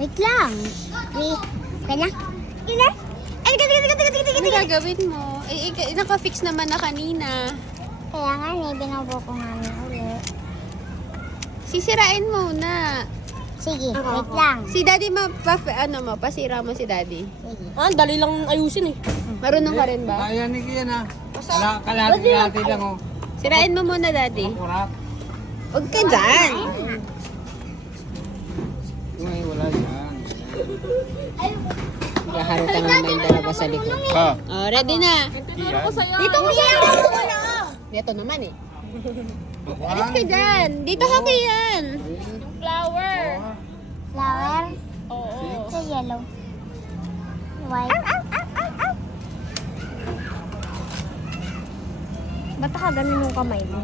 Wait lang. Wait. Kaya? Kaya? Ay, Ano gagawin mo? Naka-fix naman na kanina. Kaya nga, binubo ko nga niya ulit. Sisirain muna. Sige, wait lang. Si daddy pasira mo si daddy. Sige. Dali lang ayusin eh. Marunong ka rin ba? Kaya ni Kian ha. Kalahati lang oh. Sirain mo muna daddy. Kurat. Huwag ka dyan. Ay, wala yan. Gaharo ka naman yung dalawa sa likod. Ha? Oh, ready na. Dito mo siya ako. Dito naman eh. Alis ka dyan. Dito ka yan. Flower. Flower. Oo. Sa yellow. White. Ba't ka ganun yung kamay mo?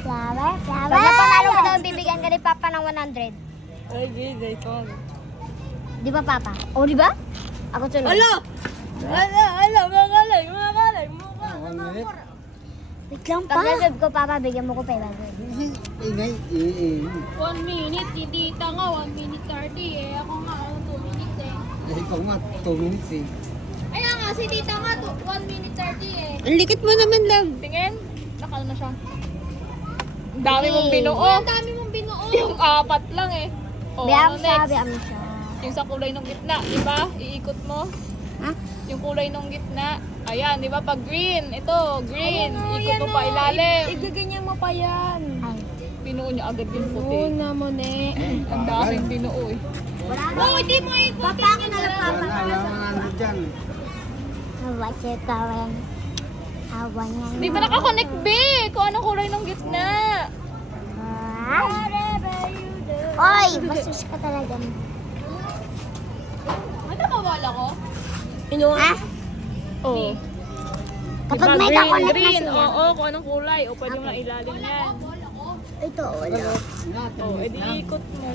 Flower. Flower. Pag napanalo ka daw, bibigyan ka ni Papa ng 100. Ay, gay, Di ba, Papa? O, di ba? Ako sunod. Alo! Makalay. 1 minute. Wait lang Pag nasabi ko, Papa, bigyan mo ko 500. Ingay. 1 minute, si tita nga 1 minute 30 eh. Ako nga 2 minutes eh. Ikaw nga, 2 minutes eh. Kaya nga, si tita nga 1 minute 30 eh. Ang likit mo naman, love. Tingin. Nakal na siya. Ang dami mong binuo. Ang dami mong binuo. Yung 4 lang eh. O, Biyam ano siya, next? biyam siya. Yung sa kulay ng gitna, di ba? Iikot mo. Ha? Yung kulay ng gitna. Ayan, di ba? Pag green, ito, green. Ikot mo pa ilalim. Igaganyan mo pa yan. Ay. Binuo niya agad yung puti. mo ne. Ang daming binuo eh. Oh, hindi mo ikutin. Papa, ka na lang, Wala Papa. na, wala na dyan. What's your current? Awa niya. Di ba nakakonect, be? Kung anong kulay ng gitna. Oy, basus ka talaga. Ano mawala ko? Ha? Oh. Kapag Diba, may green, kakulit na green. siya. Oo, kung anong kulay. O, pwede mo na ilalim yan. Ito, wala. O, edi ikot mo.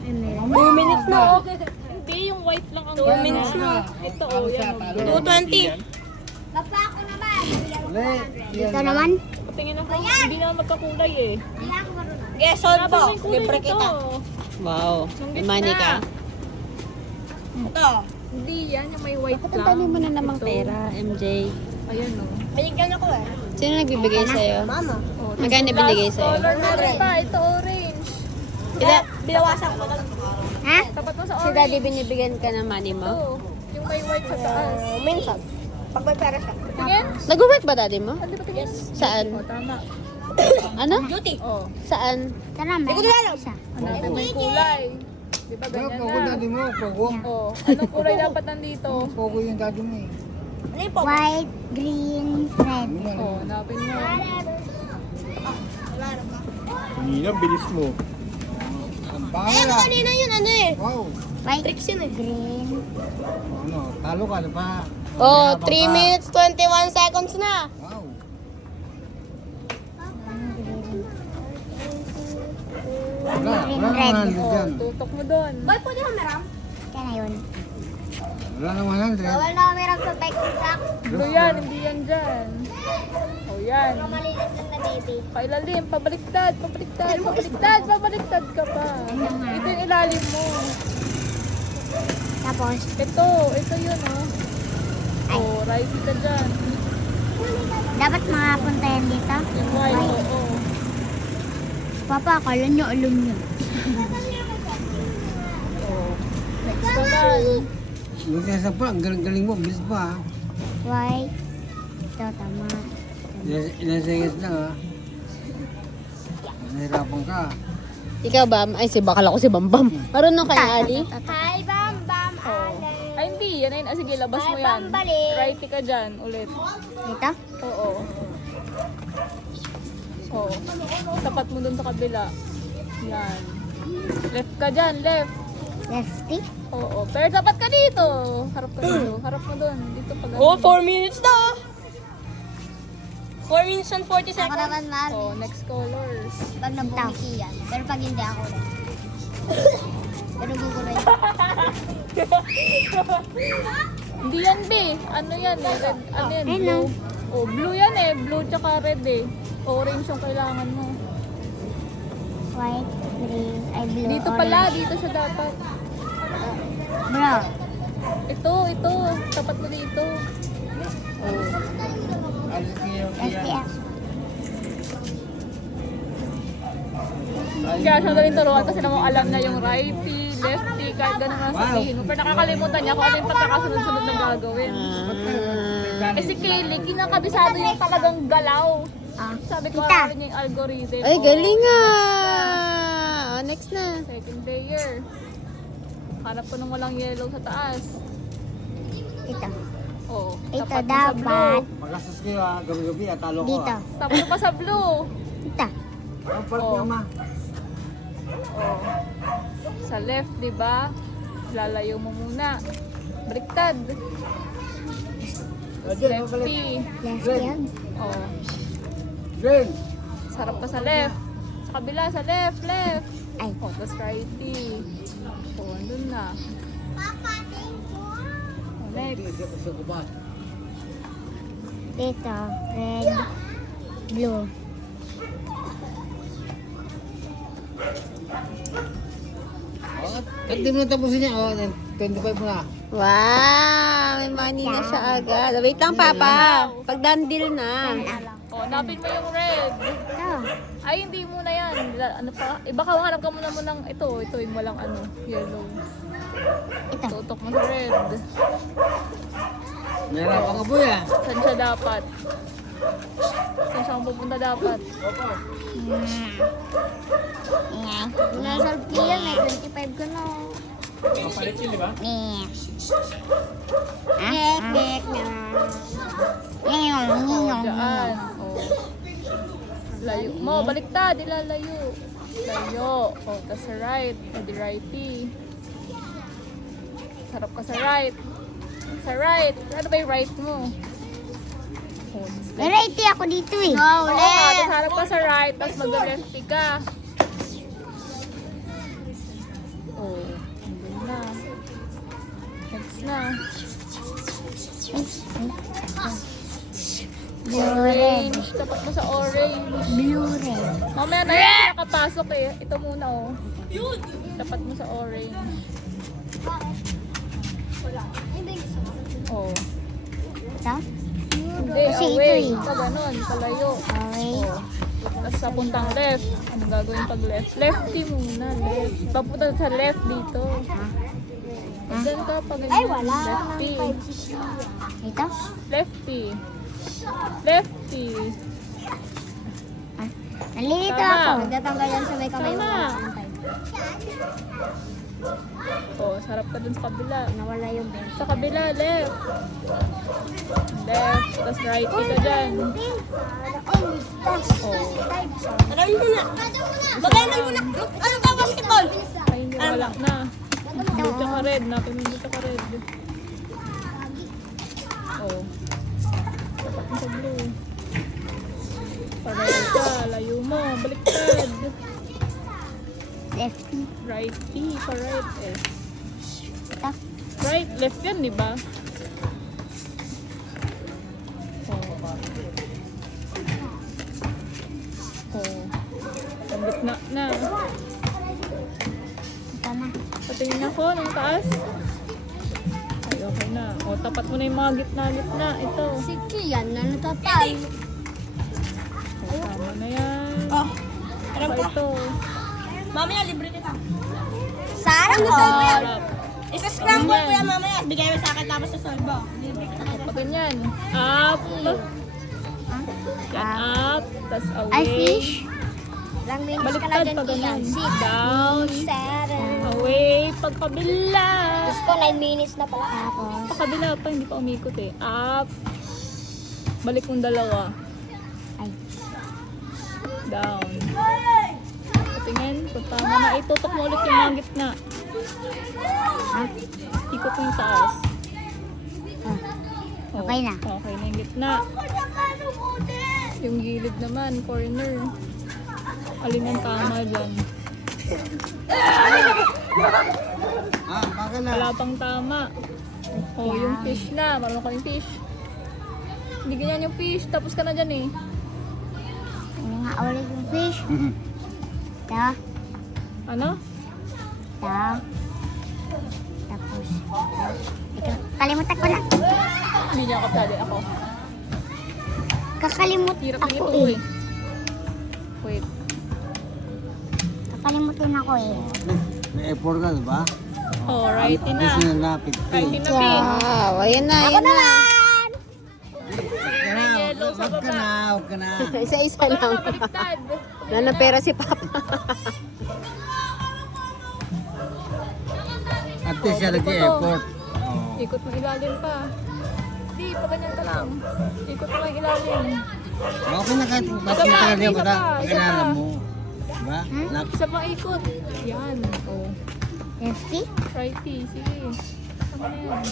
Ay, meron. 2 minutes na, oh. Hindi, yung white lang ang 2 minutes na. Ito, oh, yan. 2:20. Papa, ako naman. Ulit. Ito naman. Patingin ako, hindi na magkakulay eh. Hindi ako marunong. Guess on po, libre kita. Wow. May money ka. Ito. Hindi yan, yung may white Bakit ang lang. dami mo na namang Ito. pera, MJ? Ayan o. Binigyan ako eh. Sino nagbibigay sa'yo? Mama. Oh, Magkano binigay sa'yo? color na rin pa, ito orange. Binawasan ko lang. Ha? Tapat mo sa Si orange. daddy binibigyan ka ng money mo? Ito, yung may white sa taas. Minsan. Pag may pera siya. Tingin? Nag-work ba daddy mo? Hindi ba tingin? Saan? Oh, tama. Ano? Beauty. Oh, Saan? Tara, may isa. hanapin mo yung kulay. Di ba Pero ganyan pogo na? daddy mo, pogo. Oh, anong kulay dapat nandito? Pogo yung daddy mo eh. White, green, red. Oh, hanapin mo. Kanina, bilis mo. Ang pangal ah. Kanina yun ano eh. Wow. White, green. Ano, talo ka na pa. Oh, Mahirapan 3 ka. minutes 21 seconds na. Wow. Wala Red. nang 100 dyan. Tutok mo doon. Boy, pwede mo meram? Kaya na yun. Wala nang 100. Bawal na meron sa bike ko sa Blue yan, hindi yan dyan. Oh, yan. malilit lang na baby. Pailalim, pabaliktad ka pa. Ito yung ilalim mo. Tapos, Ito yun oh. Oh, righty ka dyan. dapat makapunta yan dito. Yung white, oo. Papa, akala nyo alam nyo. Oh. Next naman. Yung sinasabi, ang galing-galing mo, bilis pa ah. White. Ito, tama. Ilan seconds lang ah. Nahirapan ka. Ikaw ba? Ay, bakala ko si Bambam. Marunong kay Ali? Hi, Bam Bam Oh. Ay, hindi. Yan na yun. Ah, sige, labas mo yan. Righty ka dyan, ulit. Dito? Oo. Oo. Tapat mo dun sa kabila. Yan. Left ka dyan, left. Lefty? Oo. Pero dapat ka dito. Harap ka dito. Harap mo dun. Dito pa ganun. Oh, 4 minutes na. 4 minutes and 40 Ako seconds. naman, Mar. Oh, next colors. Pag nabumiki yan. Pero pag hindi ako rin. Pero guguloy. Hindi yan, be. Ano yan eh? Red, ano yan? Ayun Blue. Oh, blue yan eh. Blue tsaka red eh. Orange yung kailangan mo. white, green, ay blue, Dito pala, dito siya dapat. brown. Ito. Tapat mo dito. Oh. STF. Kaya siya galing turuan kasi namang alam na yung righty, lefty, kahit ganun lang sabihin mo. Pero nakakalimutan niya kung ano yung pagkakasunod-sunod na gagawin. Eh si Kaylee, kinakabisado yung talagang galaw. Sabi ko, Tita. ano niya yung algorithm. Ay, Oh. galing next na. Second layer. Hanap ko nang walang yellow sa taas. Ito. Oh, Ito tapat mo sa blue. dapat. Magastos kayo ha, gabi-gabi talo ko Dito. Tapat mo pa sa blue. Ito. Ang part Oh. mama. Oh. Sa left, di ba? Lalayo mo muna. Baliktad. Lefty. Left yan. Oh. Green. Sarap pa sa left. Sa kabila, sa left. Ay. Oh, tapos righty. Oh, andun na. Oh, next. Dito. Red. Blue. At di mo tapusin niya, 25 na. Wow, may money na siya agad. Wait lang, Papa. Pag dandil na. Oh, napin mo yung red. Ito. Ay, hindi muna yan. Ano pa? Baka hanap ka muna ng ito. Ito yung walang ano, yellow. Ito. Tutok mo sa red. Meron pa nga boy ah. Saan siya dapat? Saan siya pupunta dapat? Nasal ko yan. May 25 ko na. Kapalit yun, di ba? Nek na. Oh, dyan. Oh. Layo mo. Baliktad. Ilalayo. Layo. Oh, tas sa right. Pwede righty. Sarap ka sa right. Sa right. Ano ba yung right mo? Oh, Variety ako dito eh. Oo nga, tapos harap ka sa right, tapos mag-lefty ka. Oh, andun na. Next na. Orange. Tapat mo sa orange. Blue red. Mamaya na yung nakapasok eh. Ito muna oh. Tapat mo sa orange. Oh. Ito. Hindi, Kasi ito away. eh. Ito ganun, palayo. Okay. Oh. Tapos sa puntang left. Anong gagawin pag left? Lefty muna, left. Papunta sa left dito. Diyan ka pag ganyan. Ay, wala. Lefty. Ito. Lefty. Lefty. Nalilito Tama. ako. Nagtatanggal yan sa may kamay mo. Tama. Oh, sarap ka dun sa kabila. Nawala yung bench. Sa kabila, left. Left. Tapos righty ka dyan. Oh. Magaling mo na. Magaling mo na. Ano ka, basketball? Ay, hindi wala na. Dito ka red. Napin mo dito ka red. Oh. Tapat mo sa blue. Palayo ka. Layo mo. Baliktad. Lefty. Righty. Pa-right eh. Ito. Right. Left yan, di ba? Oh. Oh. Ang gitna na. Ito na. Patingin ako ng taas. Ay, okay na. O, tapat mo na yung mga gitna-gitna. Ito. Si Kian na natatay. O, tama na yan. Oh, pa ito. Mamaya, libre kita. Sarap mo. Sarap. Isa-scramble ko yan mamaya. Bigay mo sa akin tapos sa solbo. Libre kita. Pa ganyan. Up. Yan, up. Tapos away. Ay, fish. Ilang minutes ka na Baliktad dyan, pa Kian. ganyan. 6, Down. 7. Away. Pagkabila. Gusto ko 9 minutes na pala. Tapos, Pagkabila pa, hindi pa umikot eh. Up. Balik mong dalawa. ay. Down. Patingin. Kung tama na, itutok mo ulit yung mga gitna. Ha? Ikot mo yung taas. Ah. Oh, Okay na. Okay na yung gitna. Yung gilid naman, corner. Alin ang tama dyan? Baka na. Wala pang tama. Oh, yung fish na. Marunong ka yung fish. Hindi ganyan yung fish. Tapos ka na dyan eh. Ano nga ulit yung fish? Ito. Ano? Tapos, kalimutan ko na. Hindi niya ako pwede ako. Kakalimut Hirap na ako ito eh. eh. Wait. Kakalimutin ako eh. May effort ka, di ba? Oh, righty na. Gusto na napit. Righty na, Pin. Wow, ayan na, ayan na. Huwag ka na. Isa-isa lang. Baliktad. Wala na pera si Papa. At least siya nag-effort. Ikot mo ilalim pa. Hindi, pa ganyan ka lang. Ikot mo lang ilalim. Okay na kahit Isa bakit pa, ka rin isa ba? pa, isa Pag-alala pa. mo. Diba? Isa pang ikot. Yan. Oh. Lefty? Righty. Sige. Tama na yan.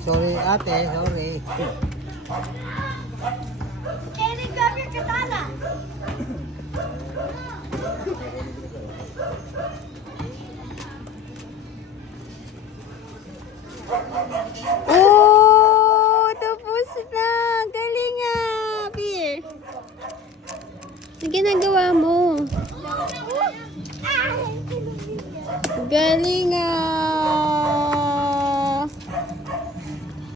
Sorry ate, sorry. Kenny, grab your katana. Oh, tapos na. Galing ah, Beer. Ang ginagawa mo? Galing ah.